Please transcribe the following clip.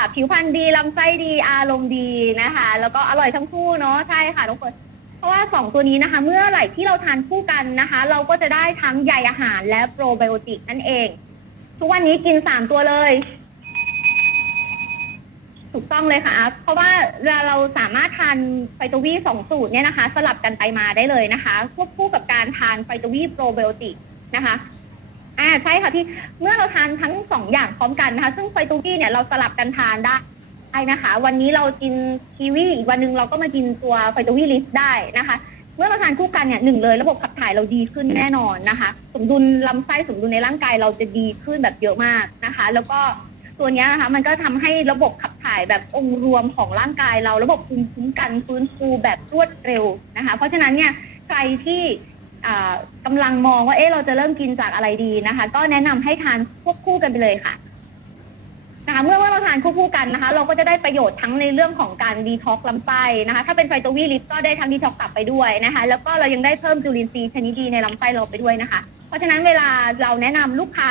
่ะผิวพรรณดีลำไส้ดีอารมณ์ดีนะคะ แล้วก็อร่อยทั้งคู่เนาะใช่ค่ะทุกคนเพราะว่าสองตัวนี้นะคะ เมื่อไหร่ที่เราทานคู่กันนะคะ เราก็จะได้ทั้งใยอาหารและโปรไบโอติกนั่นเอง ทุกวันนี้กินสามตัวเลย ถูกต้องเลยค่ะ เพราะว่าเราสามารถทานไฟโตวีสองสูตรเนี่ยนะคะ สลับกันไปมาได้เลยนะคะควบคู่กับการทานไฟโตวีโปรไบโอติกนะคะ อ่าใช่ค่ะที่เมื่อเราทานทั้งสองอย่างพร้อมกันนะคะ ซึ่งไฟโตวีเนี่ยเราสลับกันทานได้นะคะ วันนี้เรากินคีวีอีกวันหนึ่งเราก็มากินตัวไฟโตวีลิสได้นะคะ เมื่อเราทานคู่กันเนี่ยหนึ่งเลยระบบขับถ่ายเราดีขึ้นแน่นอนนะคะ สมดุลลำไส้สมดุลในร่างกายเราจะดีขึ้นแบบเยอะมากนะคะ แล้วก็ตัวเนี้ยนะคะมันก็ทำให้ระบบขับถ่ายแบบองค์รวมของร่างกายเรา ระบบภูมิคุ้มกันฟื้นฟูแบบรวดเร็วนะคะ เพราะฉะนั้นเนี่ยใครที่ กำกำลังมองว่าเอ๊ะเราจะเริ่มกินจากอะไรดีนะคะ ก็แนะนำให้ทานควบคู่กันไปเลยค่ะนะคะเมื่อว่าเราทานควบคู่กันนะคะ เราก็จะได้ประโยชน์ทั้งในเรื่องของการดีท็อกลำไส้นะคะ ถ้าเป็นไฟโตวีลิฟก็ได้ทั้งดีท็อกกลับไปด้วยนะคะ แล้วก็เรายังได้เพิ่มจุลินทรีย์ชนิดดีในลำไส้เราไปด้วยนะคะ เพราะฉะนั้นเวลาเราแนะนำลูกค้า